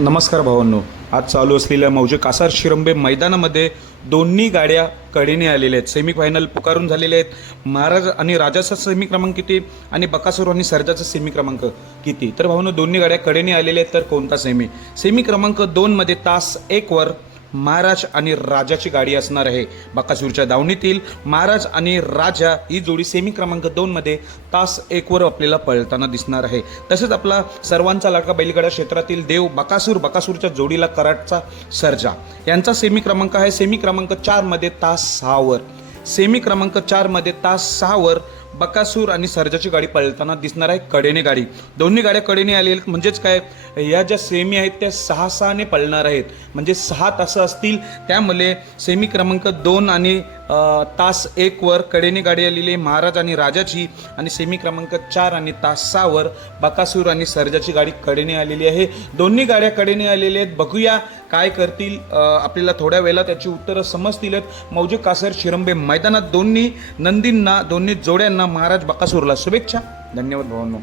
नमस्कार भावांनो, आज चालू असलेल्या मौजे कासार शिरंबे मैदानामध्ये दोन्ही गाड्या कडेने आलेल्या आहेत. सेमीफायनल पुकारून झालेले आहेत. महाराज आणि राजाचा सेमी क्रमांक किती आणि बकासूर आणि सर्जाचा सेमी क्रमांक किती? तर भावांनो, दोन्ही गाड्या कडेने आलेल्या आहेत. तर कोणता सेमी क्रमांक 2 मध्ये तास 1 वर महाराज आणि राजाची गाडी असणार आहे. बकासूरच्या दावणीतील महाराज आणि राजा ही जोडी सेमी क्रमांक 2 मध्ये तास 1 वर आपल्याला पळताना दिसणार आहे. तसेच आपला सर्वांचा लाडका बैलगाडा क्षेत्रातील देव बकासूरच्या जोडीला कराडचा सर्जा यांचा सेमी क्रमांक आहे सेमी क्रमांक 4 मध्ये तास 6 वर. सेमी क्रमांक 4 मध्ये तास 6 वर बकासूर आणि सर्जाची गाडी पळताना दिसणार आहे. कडेने गाडी, दोन्ही गाड्या कडेने आलेल्या, म्हणजेच काय, या ज्या सेमी आहेत त्या 6-6 पळणार आहेत, म्हणजे 6 तास असतील. त्यामुळे सेमी क्रमांक 2 आणि तास 1 वर कडेने गाडी आलेली आहे महाराज आणि राजाची, आणि सेमी क्रमांक 4 आणि तास 6 वर बकासूर आणि सर्जाची गाडी कडेने आलेली आहे. दोन्ही गाड्या कडेने आलेल्या आहेत. बघूया काय करतील, आपल्याला थोड्या वेळेला त्याची उत्तरं समजतील. मौजे कासार शिरंबे मैदानात दोन्ही नंदींना, दोन्ही जोड्यांना, महाराज बकासूरला शुभेच्छा. धन्यवाद भावांनो.